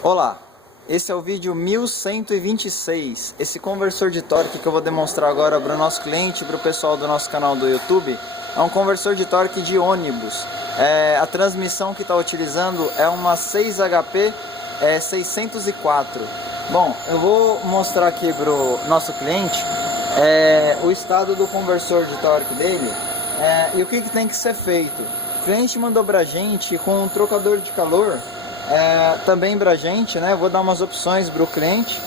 Olá, esse é o vídeo 1126. Esse conversor de torque que eu vou demonstrar agora para o nosso cliente e para o pessoal do nosso canal do YouTube é um conversor de torque de ônibus. A transmissão que está utilizando é uma 6HP 604. Bom, eu vou mostrar aqui para o nosso cliente o estado do conversor de torque dele e o que tem que ser feito. O cliente mandou para a gente com um trocador de calor. Também pra gente, né? Vou dar umas opções para o cliente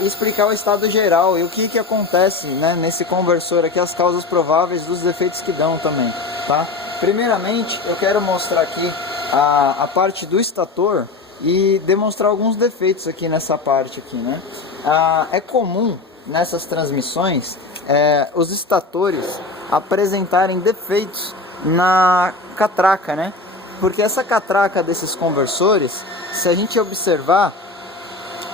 e explicar o estado geral e o que acontece, né, nesse conversor aqui, as causas prováveis dos defeitos que dão também, tá? Primeiramente, eu quero mostrar aqui a parte do estator e demonstrar alguns defeitos aqui nessa parte aqui, né? É comum nessas transmissões os estatores apresentarem defeitos na catraca, né? Porque essa catraca desses conversores, se a gente observar,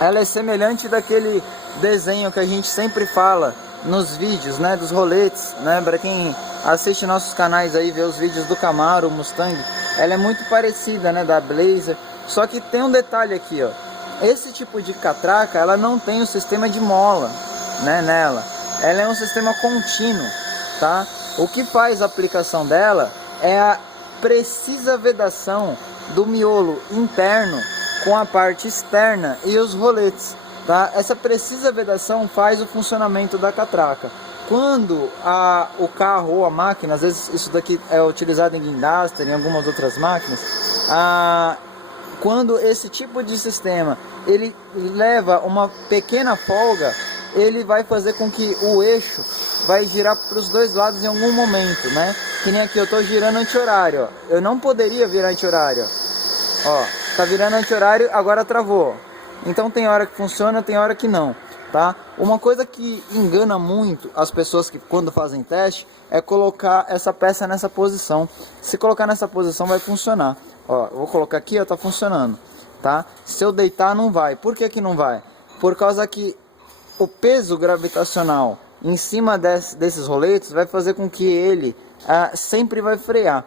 ela é semelhante daquele desenho que a gente sempre fala nos vídeos, né, dos roletes, né, para quem assiste nossos canais aí, vê os vídeos do Camaro, Mustang, ela é muito parecida, né, da Blazer, só que tem um detalhe aqui, ó, esse tipo de catraca, ela não tem o sistema de mola, né, nela, ela é um sistema contínuo, tá? O que faz a aplicação dela é a precisa vedação do miolo interno com a parte externa e os roletes, tá? Essa precisa vedação faz o funcionamento da catraca. Quando o carro ou a máquina, às vezes isso daqui é utilizado em guindaster, em algumas outras máquinas, quando esse tipo de sistema ele leva uma pequena folga, ele vai fazer com que o eixo vai girar para os dois lados em algum momento, né? Que nem aqui eu estou girando anti-horário, ó. Eu não poderia virar anti-horário, ó. Tá virando anti-horário, agora travou. Então tem hora que funciona, tem hora que não, tá? Uma coisa que engana muito as pessoas que quando fazem teste é colocar essa peça nessa posição. Se colocar nessa posição vai funcionar. Ó, eu vou colocar aqui, ó, tá funcionando, tá? Se eu deitar não vai. Por que não vai? Por causa que o peso gravitacional em cima desses roletes vai fazer com que ele sempre vai frear.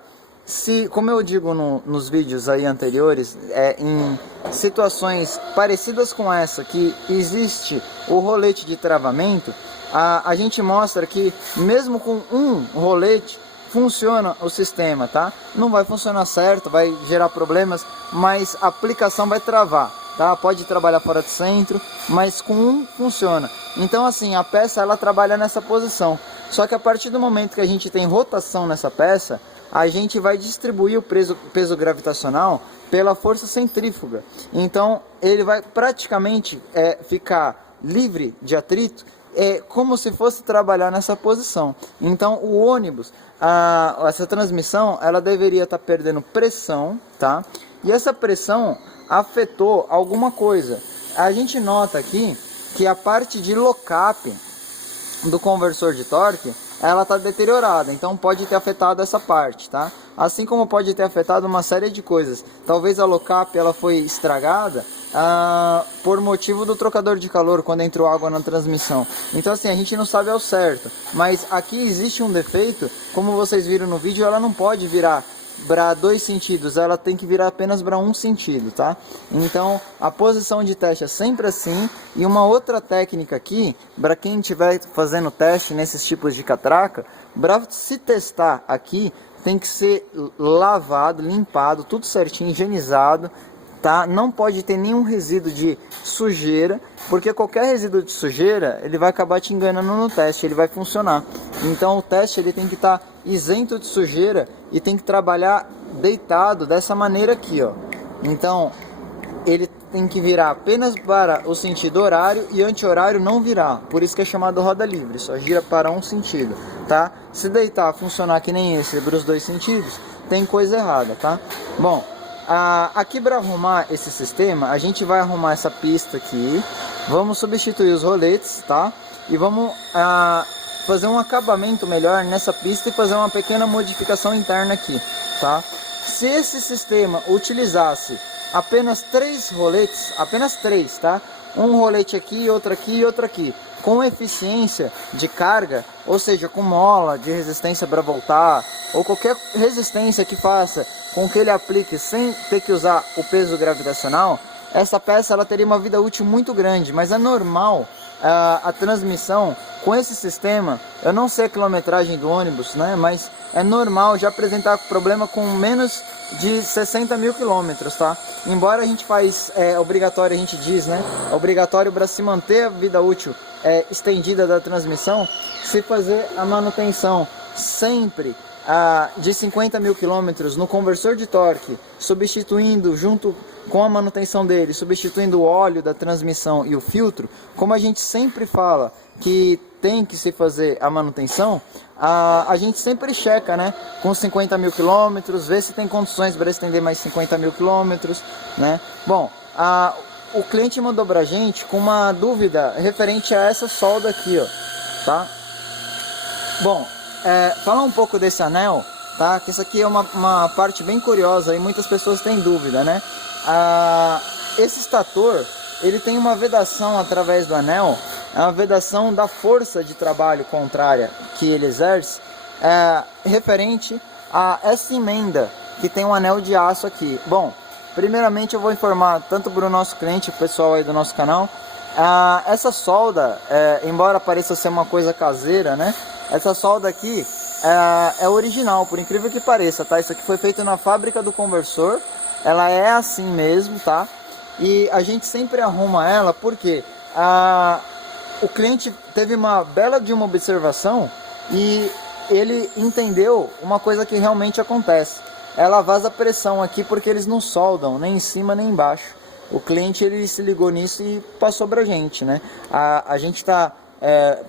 Como eu digo nos vídeos aí anteriores, em situações parecidas com essa, que existe o rolete de travamento, a gente mostra que mesmo com um rolete funciona o sistema, tá? Não vai funcionar certo, vai gerar problemas, mas a aplicação vai travar. Tá? Pode trabalhar fora do centro, mas com um funciona. Então assim, a peça ela trabalha nessa posição. Só que a partir do momento que a gente tem rotação nessa peça, a gente vai distribuir o peso gravitacional pela força centrífuga. Então ele vai praticamente ficar livre de atrito, como se fosse trabalhar nessa posição. Então o ônibus, essa transmissão, ela deveria estar perdendo pressão, tá? E essa pressão afetou alguma coisa. A gente nota aqui que a parte de lock-up do conversor de torque, ela está deteriorada, então pode ter afetado essa parte, tá? Assim como pode ter afetado uma série de coisas. Talvez a lock-up ela foi estragada por motivo do trocador de calor quando entrou água na transmissão. Então assim, a gente não sabe ao certo, mas aqui existe um defeito, como vocês viram no vídeo, ela não pode virar para dois sentidos, ela tem que virar apenas para um sentido, tá? Então a posição de teste é sempre assim. E uma outra técnica aqui, para quem estiver fazendo teste nesses tipos de catraca, para se testar aqui, tem que ser lavado, limpado, tudo certinho, higienizado, tá? Não pode ter nenhum resíduo de sujeira, porque qualquer resíduo de sujeira ele vai acabar te enganando no teste, ele vai funcionar. Então o teste ele tem que estar isento de sujeira e tem que trabalhar deitado dessa maneira aqui, ó. Então ele tem que virar apenas para o sentido horário e anti-horário não virar, por isso que é chamado roda livre, só gira para um sentido, tá? Se deitar funcionar que nem esse para os dois sentidos, tem coisa errada, tá? Bom, aqui para arrumar esse sistema, a gente vai arrumar essa pista aqui, vamos substituir os roletes, tá? E vamos fazer um acabamento melhor nessa pista e fazer uma pequena modificação interna aqui, tá? Se esse sistema utilizasse apenas 3 roletes, apenas 3, tá? Um rolete aqui, outro aqui e outro aqui, com eficiência de carga, ou seja, com mola de resistência para voltar, ou qualquer resistência que faça com que ele aplique sem ter que usar o peso gravitacional, essa peça ela teria uma vida útil muito grande, mas é normal a transmissão com esse sistema, eu não sei a quilometragem do ônibus, né, mas é normal já apresentar problema com menos de 60 mil quilômetros, tá? Embora a gente faz, obrigatório, a gente diz, né, é obrigatório para se manter a vida útil estendida da transmissão, se fazer a manutenção sempre de 50 mil quilômetros no conversor de torque, substituindo junto com a manutenção dele, substituindo o óleo da transmissão e o filtro, como a gente sempre fala que tem que se fazer a manutenção, a gente sempre checa, né, com 50 mil quilômetros, vê se tem condições para estender mais 50 mil quilômetros, né. Bom, o cliente mandou pra gente com uma dúvida referente a essa solda aqui, ó, tá? Bom, falar um pouco desse anel, tá? Que isso aqui é uma parte bem curiosa e muitas pessoas têm dúvida, né? Esse estator, ele tem uma vedação através do anel, é uma vedação da força de trabalho contrária que ele exerce, referente a essa emenda que tem um anel de aço aqui. Bom, primeiramente eu vou informar tanto para o nosso cliente, o pessoal aí do nosso canal, essa solda, embora pareça ser uma coisa caseira, né? Essa solda aqui é original, por incrível que pareça, tá? Isso aqui foi feito na fábrica do conversor, ela é assim mesmo, tá? E a gente sempre arruma ela porque o cliente teve uma bela de uma observação e ele entendeu uma coisa que realmente acontece. Ela vaza pressão aqui porque eles não soldam nem em cima nem embaixo. O cliente ele se ligou nisso e passou pra gente, né? A gente tá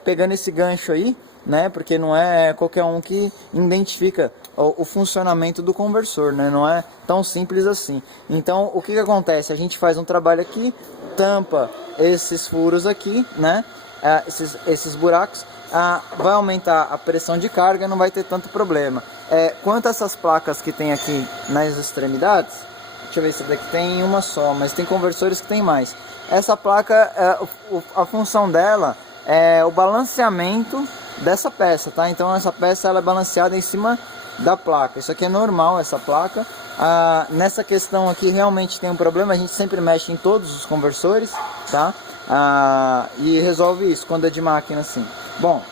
pegando esse gancho aí, né? Porque não é qualquer um que identifica o funcionamento do conversor, né? Não é tão simples assim. Então, o que acontece? A gente faz um trabalho aqui, tampa esses furos aqui, né? Esses buracos, vai aumentar a pressão de carga, não vai ter tanto problema. Quanto a essas placas que tem aqui nas extremidades, deixa eu ver se daqui tem uma só, mas tem conversores que tem mais. Essa placa, a função dela é o balanceamento dessa peça, tá? Então essa peça ela é balanceada em cima da placa. Isso aqui é normal, essa placa. Nessa questão aqui realmente tem um problema, a gente sempre mexe em todos os conversores, tá? E resolve isso quando é de máquina assim. Bom,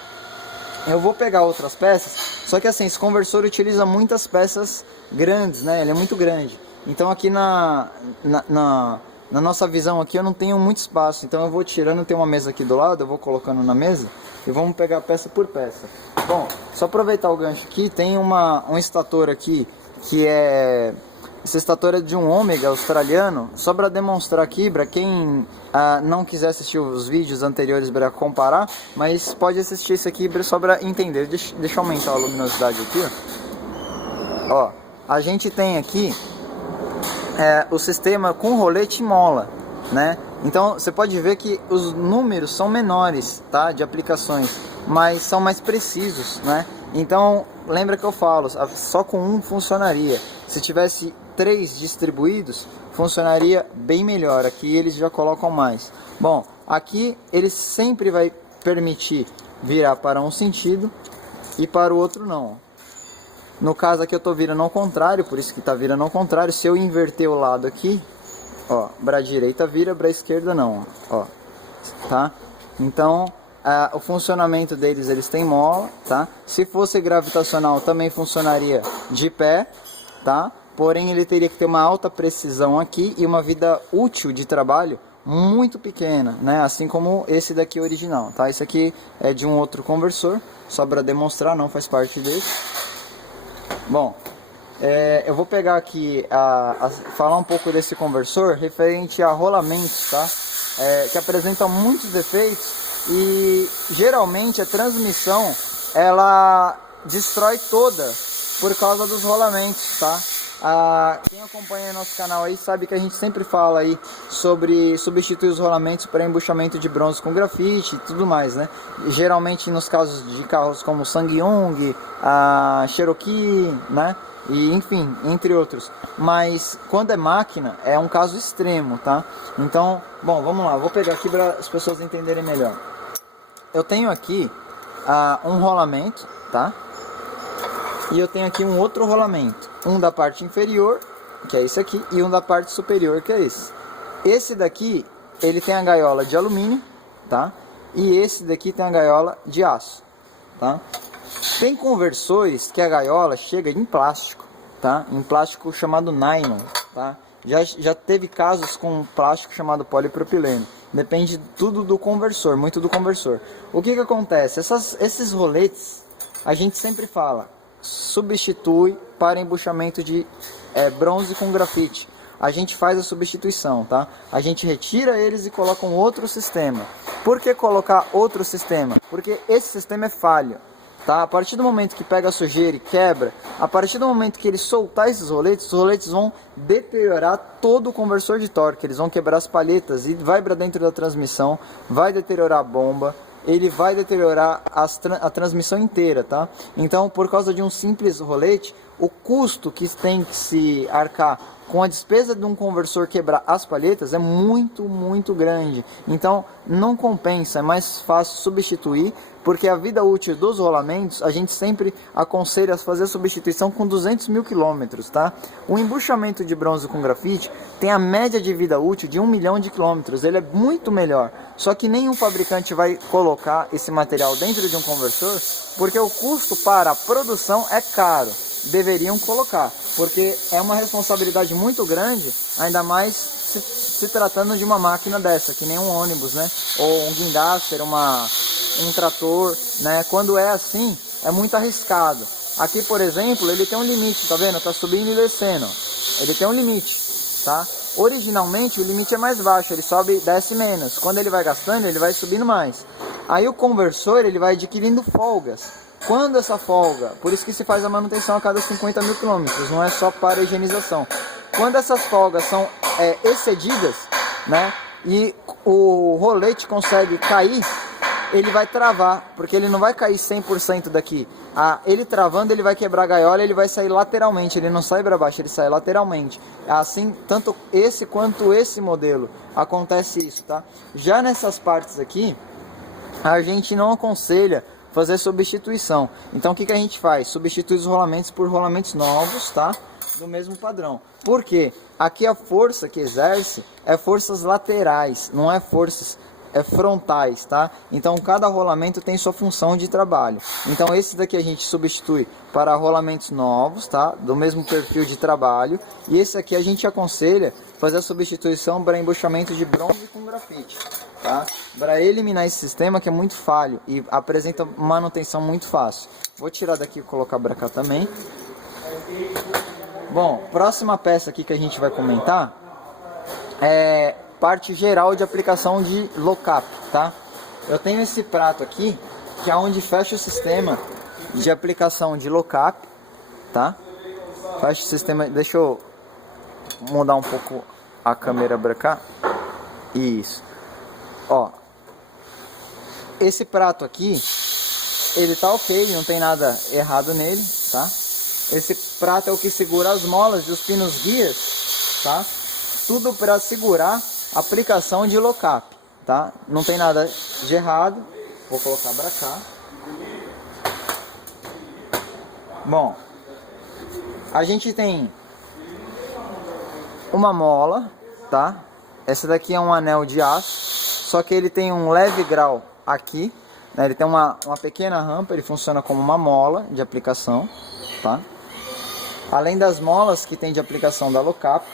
eu vou pegar outras peças, só que assim, esse conversor utiliza muitas peças grandes, né? Ele é muito grande. Então aqui na nossa visão aqui eu não tenho muito espaço, então eu vou tirando, tem uma mesa aqui do lado, eu vou colocando na mesa e vamos pegar peça por peça. Bom, só aproveitar o gancho aqui, tem um estator aqui que esse estator é de um ômega australiano, só para demonstrar aqui, para quem não quiser assistir os vídeos anteriores para comparar, mas pode assistir esse aqui só para entender. Deixa eu aumentar a luminosidade aqui, ó. A gente tem aqui o sistema com rolete e mola, né? Então você pode ver que os números são menores, tá? De aplicações, mas são mais precisos, né? Então lembra que eu falo, só com um funcionaria. Se tivesse 3 distribuídos, funcionaria bem melhor. Aqui eles já colocam mais. Bom, aqui ele sempre vai permitir virar para um sentido e para o outro não. No caso aqui eu estou virando ao contrário, por isso que está virando ao contrário. Se eu inverter o lado aqui, ó, para a direita vira, para a esquerda não, ó, tá? Então o funcionamento deles, eles têm mola, tá? Se fosse gravitacional também funcionaria de pé, tá? Porém ele teria que ter uma alta precisão aqui e uma vida útil de trabalho muito pequena, né? Assim como esse daqui original, tá? Isso aqui é de um outro conversor, só para demonstrar, não faz parte dele. Bom, eu vou pegar aqui falar um pouco desse conversor referente a rolamentos, tá? Que apresentam muitos defeitos e geralmente a transmissão ela destrói toda por causa dos rolamentos, tá? Quem acompanha nosso canal aí sabe que a gente sempre fala aí sobre substituir os rolamentos para embuchamento de bronze com grafite e tudo mais, né? Geralmente nos casos de carros como SsangYong, Cherokee, né? E enfim, entre outros. Mas quando é máquina é um caso extremo, tá? Então, bom, vamos lá, vou pegar aqui para as pessoas entenderem melhor. Eu tenho aqui um rolamento, tá? E eu tenho aqui um outro rolamento, um da parte inferior, que é esse aqui, e um da parte superior, que é esse. Esse daqui, ele tem a gaiola de alumínio, tá? E esse daqui tem a gaiola de aço, tá? Tem conversores que a gaiola chega em plástico, tá? Em plástico chamado nylon, tá? Já teve casos com plástico chamado polipropileno. Depende tudo do conversor, muito do conversor. O que acontece? Esses roletes, a gente sempre fala, substitui para embuchamento de bronze com grafite. A gente faz a substituição, tá? A gente retira eles e coloca um outro sistema. Por que colocar outro sistema? Porque esse sistema é falho, tá? A partir do momento que pega a sujeira e quebra, a partir do momento que ele soltar esses roletes, os roletes vão deteriorar todo o conversor de torque. Eles vão quebrar as palhetas e vai para dentro da transmissão, vai deteriorar a bomba, ele vai deteriorar a transmissão inteira, tá? Então, por causa de um simples rolete, o custo que tem que se arcar com a despesa de um conversor quebrar as palhetas é muito grande. Então não compensa, é mais fácil substituir, porque a vida útil dos rolamentos a gente sempre aconselha a fazer a substituição com 200 mil quilômetros, tá? O embuchamento de bronze com grafite tem a média de vida útil de 1 milhão de quilômetros, ele é muito melhor. Só que nenhum fabricante vai colocar esse material dentro de um conversor, porque o custo para a produção é caro. Deveriam colocar, porque é uma responsabilidade muito grande, ainda mais se tratando de uma máquina dessa, que nem um ônibus, né? Ou um guindaster, um trator, né? Quando é assim, é muito arriscado. Aqui, por exemplo, ele tem um limite, tá vendo? Tá subindo e descendo. Ele tem um limite, tá? Originalmente o limite é mais baixo, ele sobe e desce menos. Quando ele vai gastando, ele vai subindo mais. Aí o conversor, ele vai adquirindo folgas. Quando essa folga, por isso que se faz a manutenção a cada 50 mil quilômetros, não é só para higienização. Quando essas folgas são excedidas, né, e o rolete consegue cair, ele vai travar, porque ele não vai cair 100% daqui. Ele travando, ele vai quebrar a gaiola, ele vai sair lateralmente, ele não sai para baixo, ele sai lateralmente. Assim, tanto esse quanto esse modelo, acontece isso, tá? Já nessas partes aqui, a gente não aconselha fazer substituição. Então o que a gente faz? Substitui os rolamentos por rolamentos novos, tá? Do mesmo padrão. Por quê? Aqui a força que exerce é forças laterais, não é forças frontais, tá? Então cada rolamento tem sua função de trabalho. Então esse daqui a gente substitui para rolamentos novos, tá? Do mesmo perfil de trabalho. E esse aqui a gente aconselha fazer a substituição para embuchamento de bronze com grafite, tá? Para eliminar esse sistema que é muito falho e apresenta manutenção muito fácil. Vou tirar daqui e colocar para cá também. Bom, próxima peça aqui que a gente vai comentar é parte geral de aplicação de lock-up, tá? Eu tenho esse prato aqui, que é onde fecha o sistema de aplicação de lock-up, tá? Fecha o sistema, deixa eu mudar um pouco a câmera para cá. Isso. Ó, esse prato aqui, ele tá ok, não tem nada errado nele, tá? Esse prato é o que segura as molas e os pinos guias, tá? Tudo para segurar a aplicação de lock-up, tá? Não tem nada de errado. Vou colocar para cá. Bom, a gente tem uma mola, tá? Essa daqui é um anel de aço, só que ele tem um leve grau aqui, né? Ele tem uma pequena rampa, ele funciona como uma mola de aplicação, tá? Além das molas que tem de aplicação da lock-up,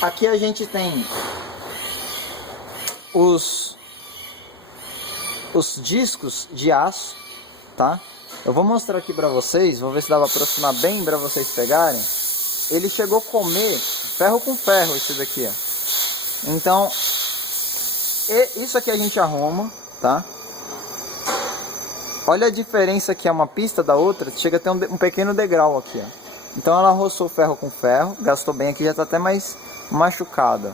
aqui a gente tem os discos de aço, tá? Eu vou mostrar aqui pra vocês, vou ver se dá pra aproximar bem pra vocês pegarem. Ele chegou a comer ferro com ferro, esse daqui, ó. Então, isso aqui a gente arruma, tá? Olha a diferença que é uma pista da outra, chega a ter um pequeno degrau aqui, ó. Então ela roçou ferro com ferro, gastou bem aqui, já tá até mais machucada.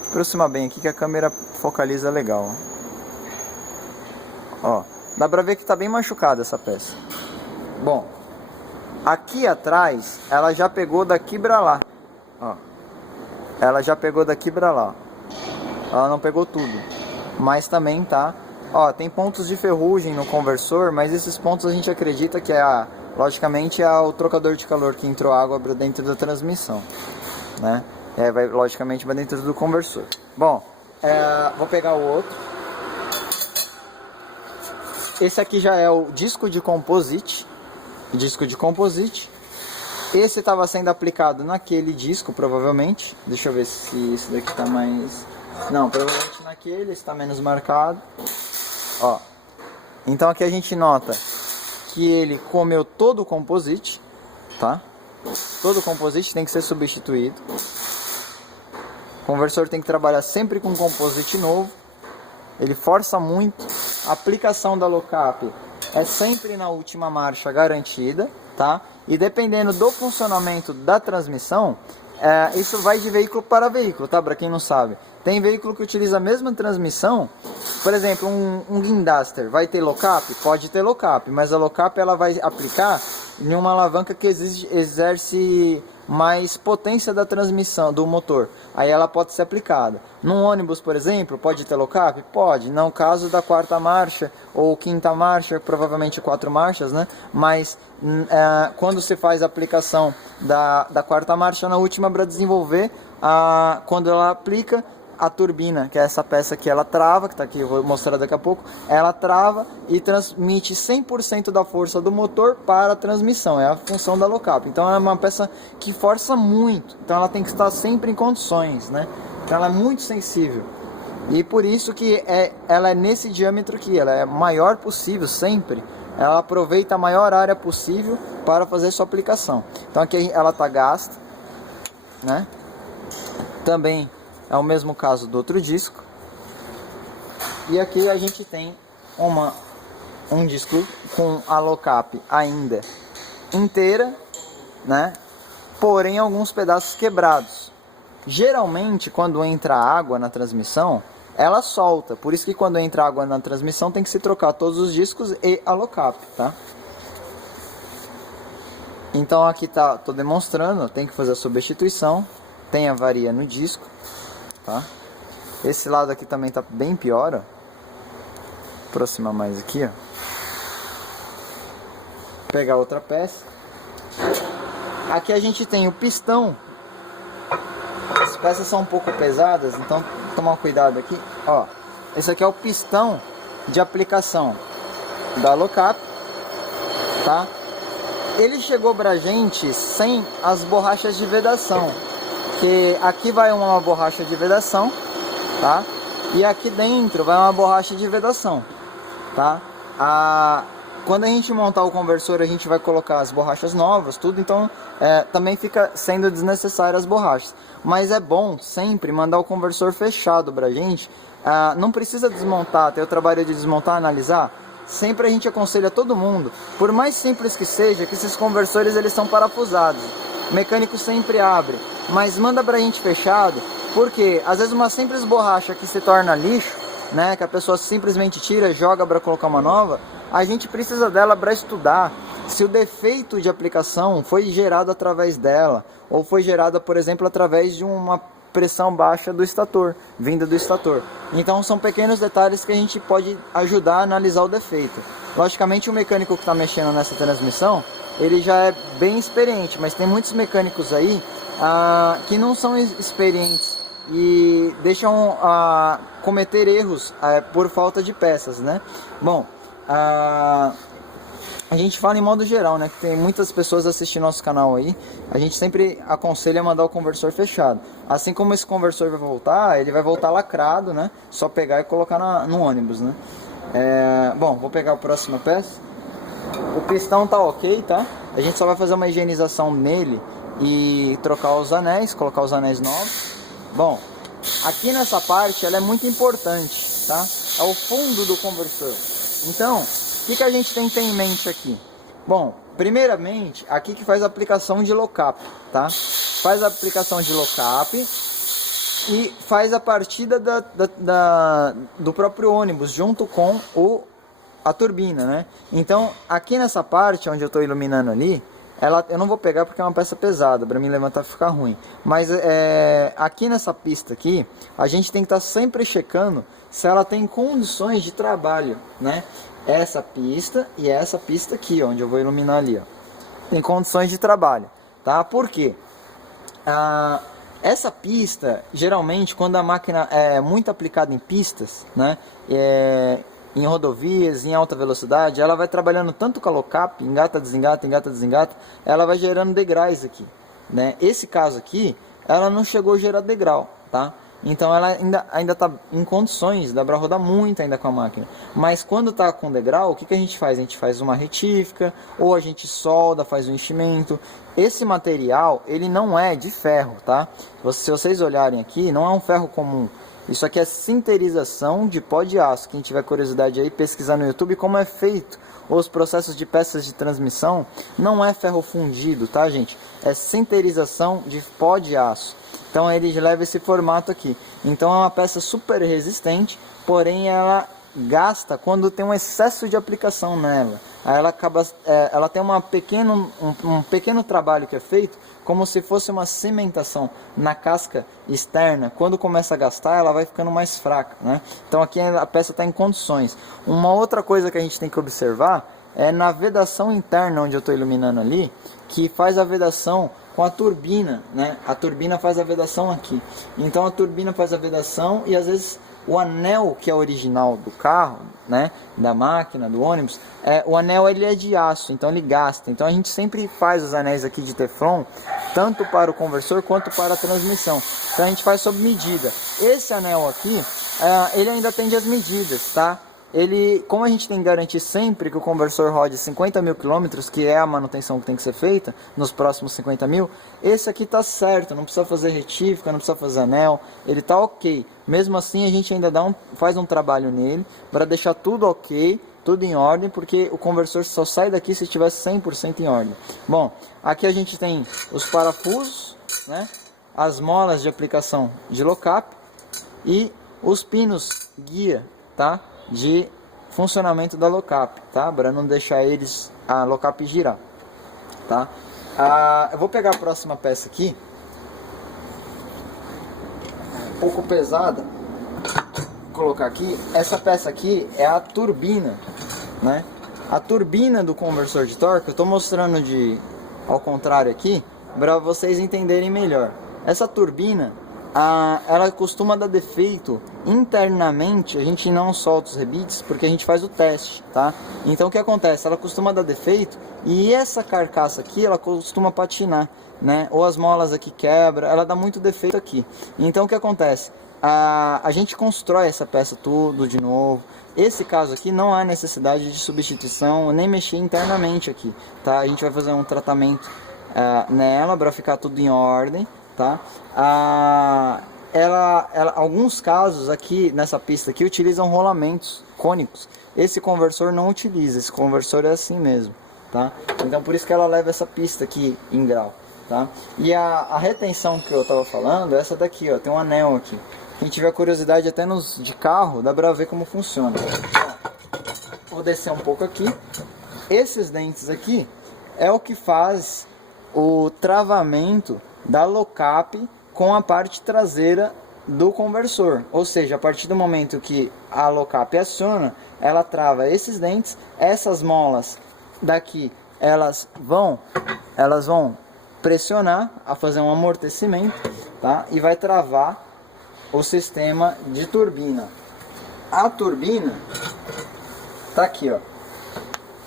Vou aproximar bem aqui que a câmera focaliza legal, ó. Dá pra ver que tá bem machucada essa peça. Bom, aqui atrás ela já pegou daqui pra lá, ó. Ela já pegou daqui pra lá. Ela não pegou tudo, mas também tá, ó, tem pontos de ferrugem no conversor, mas esses pontos a gente acredita que logicamente é o trocador de calor que entrou água dentro da transmissão. né? Logicamente vai dentro do conversor. Bom, vou pegar o outro. Esse aqui já é o disco de composite. Esse estava sendo aplicado naquele disco, provavelmente. Deixa eu ver se esse daqui está mais... Não, provavelmente naquele, está menos marcado. Ó. Então aqui a gente nota que ele comeu todo o composite, tá? Todo o composite tem que ser substituído. O conversor tem que trabalhar sempre com composite novo. Ele força muito. A aplicação da low-cap é sempre na última marcha garantida, tá? E dependendo do funcionamento da transmissão, isso vai de veículo para veículo, tá? Para quem não sabe. Tem veículo que utiliza a mesma transmissão. Por exemplo, um guindaster vai ter low-cap? Pode ter low-cap, mas a low-cap ela vai aplicar em uma alavanca que exerce mais potência da transmissão do motor. Aí ela pode ser aplicada. Num ônibus, por exemplo, pode ter low-cap? Pode. Não caso da quarta marcha ou quinta marcha, provavelmente 4 marchas, né? Mas quando se faz a aplicação da quarta marcha na última para desenvolver, quando ela aplica a turbina, que é essa peça que ela trava, que está aqui, eu vou mostrar daqui a pouco, ela trava e transmite 100% da força do motor para a transmissão, é a função da low-cap. Então ela é uma peça que força muito, então ela tem que estar sempre em condições, né? Então ela é muito sensível. E por isso que ela é nesse diâmetro aqui, ela é maior possível sempre. Ela aproveita a maior área possível para fazer sua aplicação. Então aqui ela está gasta, né? Também é o mesmo caso do outro disco. E aqui a gente tem um disco com a low-cap ainda inteira, né? Porém alguns pedaços quebrados. Geralmente quando entra água na transmissão, ela solta. Por isso que quando entra água na transmissão tem que se trocar todos os discos e a low-cap, tá? Então aqui tô demonstrando, tem que fazer a substituição. Tem avaria no disco, tá? Esse lado aqui também tá bem pior, ó. Aproximar mais aqui, ó. Vou pegar outra peça. Aqui a gente tem o pistão. As peças são um pouco pesadas, então tomar cuidado aqui, ó. Esse aqui é o pistão de aplicação da low-cap, tá? Ele chegou pra gente sem as borrachas de vedação, que aqui vai uma borracha de vedação, tá? E aqui dentro vai uma borracha de vedação, tá? Quando a gente montar o conversor, a gente vai colocar as borrachas novas, tudo, então também fica sendo desnecessário as borrachas. Mas é bom sempre mandar o conversor fechado pra gente. Não precisa desmontar, ter o trabalho de desmontar, analisar. Sempre a gente aconselha todo mundo, por mais simples que seja, que esses conversores eles são parafusados. O mecânico sempre abre, mas manda pra gente fechado, porque às vezes uma simples borracha que se torna lixo, né, que a pessoa simplesmente tira e joga para colocar uma nova, a gente precisa dela para estudar se o defeito de aplicação foi gerado através dela, ou foi gerado, por exemplo, através de uma pressão baixa do estator, vinda do estator. Então são pequenos detalhes que a gente pode ajudar a analisar o defeito. Logicamente o mecânico que está mexendo nessa transmissão, ele já é bem experiente, mas tem muitos mecânicos aí que não são experientes e deixam cometer erros por falta de peças, né? Bom, a gente fala em modo geral, né? Que tem muitas pessoas assistindo nosso canal aí. A gente sempre aconselha mandar o conversor fechado. Assim como esse conversor vai voltar, ele vai voltar lacrado, né? Só pegar e colocar no ônibus, né? Bom, vou pegar a próxima peça. O pistão tá ok, tá? A gente só vai fazer uma higienização nele e trocar os anéis, colocar os anéis novos. Bom, aqui nessa parte ela é muito importante, tá? É o fundo do conversor. Então, o que a gente tem que ter em mente aqui? Bom, primeiramente, aqui que faz a aplicação de low-cap, tá? Faz a aplicação de low-cap e faz a partida do próprio ônibus junto com a turbina, né? Então, aqui nessa parte onde eu estou iluminando ali, eu não vou pegar porque é uma peça pesada, para mim levantar ficar ruim. Mas aqui nessa pista aqui, a gente tem que estar sempre checando se ela tem condições de trabalho, né? Essa pista e essa pista aqui, onde eu vou iluminar ali, ó. Tem condições de trabalho, tá? Por quê? Essa pista, geralmente, quando a máquina é muito aplicada em pistas, né, em rodovias, em alta velocidade, ela vai trabalhando tanto com a low-cap, engata, desengata, engata, desengata, ela vai gerando degraus aqui, né? Esse caso aqui, ela não chegou a gerar degrau, tá? Então ela ainda está em condições, dá para rodar muito ainda com a máquina. Mas quando está com degrau, o que a gente faz? A gente faz uma retífica, ou a gente solda, faz um enchimento. Esse material, ele não é de ferro, tá? Se vocês olharem aqui, não é um ferro comum. Isso aqui é sinterização de pó de aço. Quem tiver curiosidade aí, pesquisar no YouTube como é feito os processos de peças de transmissão. Não é ferro fundido, tá, gente? É sinterização de pó de aço. Então ele leva esse formato aqui. Então é uma peça super resistente, porém ela gasta quando tem um excesso de aplicação nela. Aí ela tem um pequeno trabalho que é feito, como se fosse uma cimentação na casca externa. Quando começa a gastar, ela vai ficando mais fraca, né? Então aqui a peça está em condições. Uma outra coisa que a gente tem que observar é na vedação interna, onde eu estou iluminando ali, que faz a vedação com a turbina, né? A turbina faz a vedação aqui. Então a turbina faz a vedação e às vezes o anel que é original do carro, né, da máquina, do ônibus, o anel ele é de aço, então ele gasta. Então a gente sempre faz os anéis aqui de Teflon, tanto para o conversor quanto para a transmissão. Então a gente faz sob medida. Esse anel aqui, ele ainda atende as medidas, tá? Como a gente tem que garantir sempre que o conversor rode 50 mil quilômetros, que é a manutenção que tem que ser feita nos próximos 50 mil, esse aqui tá certo, não precisa fazer retífica, não precisa fazer anel, ele tá ok. Mesmo assim a gente ainda faz um trabalho nele para deixar tudo ok, tudo em ordem, porque o conversor só sai daqui se estiver 100% em ordem. Bom, aqui a gente tem os parafusos, né, as molas de aplicação de low-cap e os pinos guia, tá? De funcionamento da low-cap, tá? Para não deixar a low-cap girar, tá? Eu vou pegar a próxima peça aqui, um pouco pesada, vou colocar aqui. Essa peça aqui é a turbina, né? A turbina do conversor de torque, eu estou mostrando ao contrário aqui, para vocês entenderem melhor. Essa turbina, ela costuma dar defeito internamente. A gente não solta os rebites porque a gente faz o teste, tá? Então o que acontece? Ela costuma dar defeito e essa carcaça aqui ela costuma patinar, né? Ou as molas aqui quebram, ela dá muito defeito aqui. Então o que acontece? A gente constrói essa peça tudo de novo. Esse caso aqui não há necessidade de substituição nem mexer internamente aqui, tá? A gente vai fazer um tratamento nela para ficar tudo em ordem, tá? Alguns casos aqui nessa pista aqui utilizam rolamentos cônicos. Esse conversor não utiliza, esse conversor é assim mesmo, tá? Então por isso que ela leva essa pista aqui em grau, tá? E a retenção que eu estava falando é essa daqui, ó, tem um anel aqui. Quem tiver curiosidade até de carro, dá pra ver como funciona. Vou descer um pouco aqui. Esses dentes aqui é o que faz o travamento da low-cap com a parte traseira do conversor. Ou seja, a partir do momento que a low-cap aciona, ela trava esses dentes. Essas molas daqui, elas vão pressionar a fazer um amortecimento, tá? E vai travar o sistema de turbina. A turbina tá aqui, ó.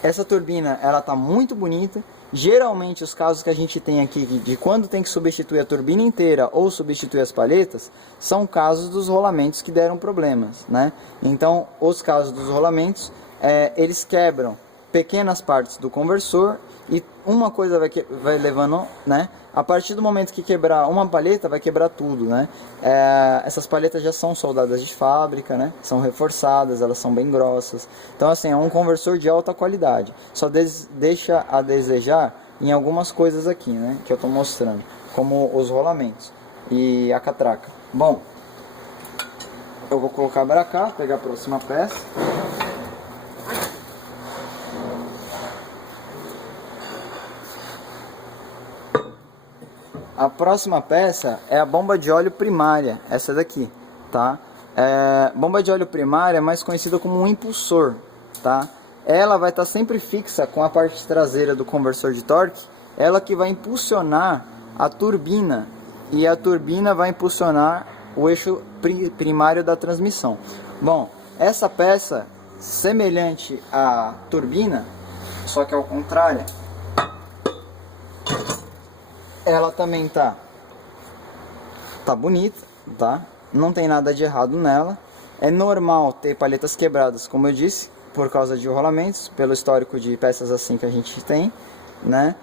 Essa turbina, ela tá muito bonita. Geralmente os casos que a gente tem aqui de quando tem que substituir a turbina inteira ou substituir as palhetas, são casos dos rolamentos que deram problemas, né? Então os casos dos rolamentos, eles quebram pequenas partes do conversor e uma coisa vai levando, né? A partir do momento que quebrar uma palheta, vai quebrar tudo, né? Essas palhetas já são soldadas de fábrica, né? São reforçadas, elas são bem grossas. Então, assim, é um conversor de alta qualidade. Só deixa a desejar em algumas coisas aqui, né? Que eu estou mostrando, como os rolamentos e a catraca. Bom, eu vou colocar para cá, pegar a próxima peça. A próxima peça é a bomba de óleo primária, essa daqui, tá? Bomba de óleo primária é mais conhecida como um impulsor, tá? Ela vai estar sempre fixa com a parte traseira do conversor de torque, ela que vai impulsionar a turbina e a turbina vai impulsionar o eixo primário da transmissão. Bom, essa peça, semelhante à turbina, só que ao contrário, ela também tá bonita, tá? Não tem nada de errado nela. É normal ter palhetas quebradas, como eu disse, por causa de rolamentos, pelo histórico de peças assim que a gente tem, né?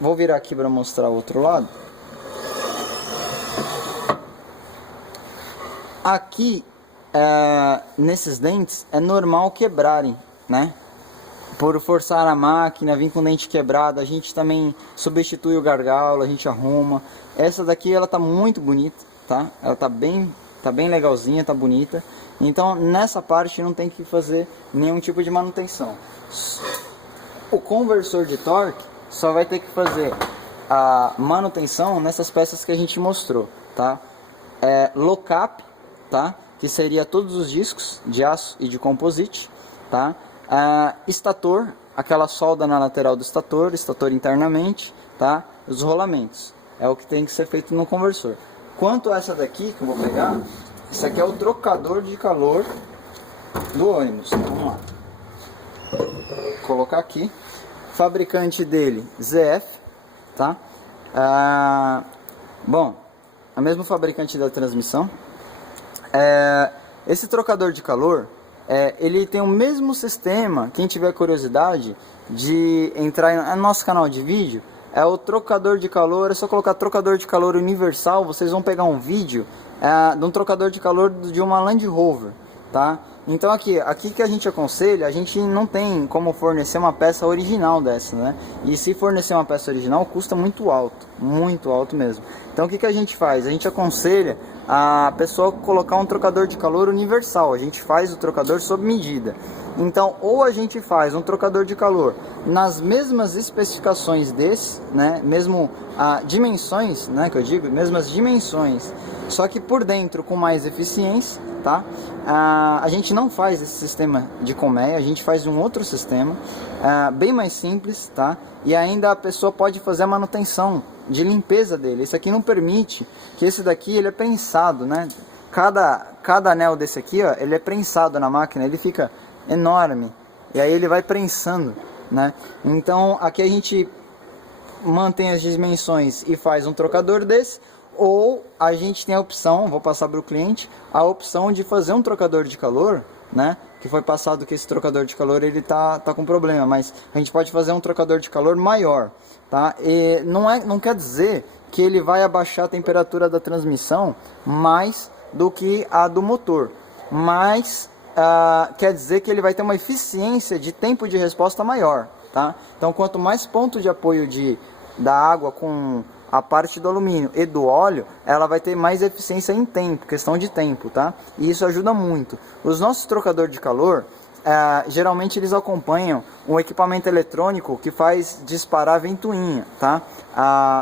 Vou virar aqui para mostrar o outro lado. Aqui, nesses dentes, é normal quebrarem, né? Por forçar a máquina, vir com o dente quebrado, a gente também substitui o gargalo, a gente arruma. Essa daqui, ela tá muito bonita, tá? Ela tá bem legalzinha, tá bonita. Então, nessa parte não tem que fazer nenhum tipo de manutenção. O conversor de torque só vai ter que fazer a manutenção nessas peças que a gente mostrou, tá? Lockup, tá? Que seria todos os discos de aço e de composite, tá? Estator, aquela solda na lateral do estator internamente, tá? Os rolamentos, é o que tem que ser feito no conversor. Quanto a essa daqui que eu vou pegar, isso aqui é o trocador de calor do ônibus. Vamos lá. Vou colocar aqui. Fabricante dele, ZF, tá? Bom, a mesma fabricante da transmissão. Esse trocador de calor, ele tem o mesmo sistema. Quem tiver curiosidade de entrar no nosso canal de vídeo, é o trocador de calor. É só colocar trocador de calor universal. Vocês vão pegar um vídeo de um trocador de calor de uma Land Rover, tá? Então aqui que a gente aconselha, a gente não tem como fornecer uma peça original dessa, né? E se fornecer uma peça original, custa muito alto mesmo. Então o que a gente faz? A gente aconselha a pessoa colocar um trocador de calor universal. A gente faz o trocador sob medida. Então, ou a gente faz um trocador de calor nas mesmas especificações desse, né? Mesmo dimensões, né? Que eu digo, mesmas dimensões, só que por dentro com mais eficiência, tá? A gente não faz esse sistema de colmeia, a gente faz um outro sistema, bem mais simples, tá? E ainda a pessoa pode fazer a manutenção de limpeza dele. Isso aqui não permite, que esse daqui ele é prensado, né? Cada anel desse aqui, ó, ele é prensado na máquina, ele fica enorme, e aí ele vai prensando, né? Então aqui a gente mantém as dimensões e faz um trocador desse, ou a gente tem a opção, vou passar para o cliente, a opção de fazer um trocador de calor, né? Que foi passado que esse trocador de calor ele tá com problema, mas a gente pode fazer um trocador de calor maior, tá? E não quer dizer que ele vai abaixar a temperatura da transmissão mais do que a do motor, mas quer dizer que ele vai ter uma eficiência de tempo de resposta maior, tá? Então quanto mais ponto de apoio da água com a parte do alumínio e do óleo, ela vai ter mais eficiência em tempo, questão de tempo, tá? E isso ajuda muito. Os nossos trocadores de calor, geralmente eles acompanham um equipamento eletrônico que faz disparar a ventoinha, tá?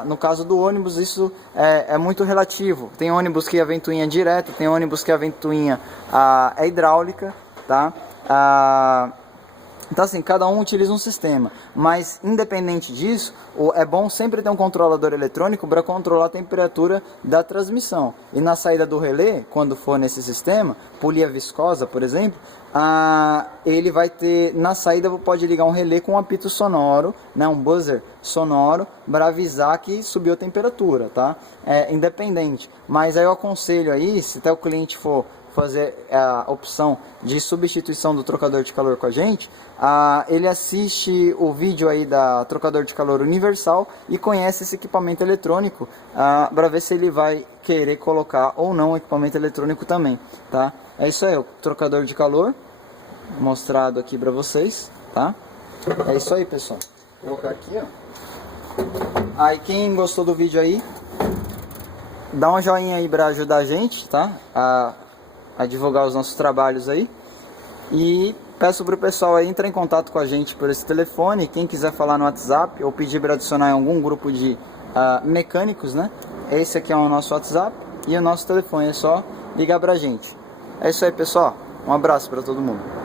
No caso do ônibus, isso é muito relativo. Tem ônibus que a ventoinha é direta, tem ônibus que a ventoinha é hidráulica, tá? Então assim, cada um utiliza um sistema, mas independente disso, é bom sempre ter um controlador eletrônico para controlar a temperatura da transmissão. E na saída do relé, quando for nesse sistema, polia viscosa, por exemplo, ele vai ter, na saída pode ligar um relé com um apito sonoro, né, um buzzer sonoro, para avisar que subiu a temperatura, tá? Independente, mas aí eu aconselho aí, se até o cliente for fazer a opção de substituição do trocador de calor com a gente, ele assiste o vídeo aí da trocador de calor universal e conhece esse equipamento eletrônico para ver se ele vai querer colocar ou não o equipamento eletrônico também, tá? É isso aí, o trocador de calor mostrado aqui para vocês, tá? É isso aí, pessoal. Vou colocar aqui, ó. Aí quem gostou do vídeo aí, dá um joinha aí para ajudar a gente, tá? A divulgar os nossos trabalhos aí. E peço para o pessoal aí entrar em contato com a gente por esse telefone. Quem quiser falar no WhatsApp ou pedir para adicionar em algum grupo de mecânicos, né? Esse aqui é o nosso WhatsApp e o nosso telefone, é só ligar para a gente. É isso aí, pessoal. Um abraço para todo mundo.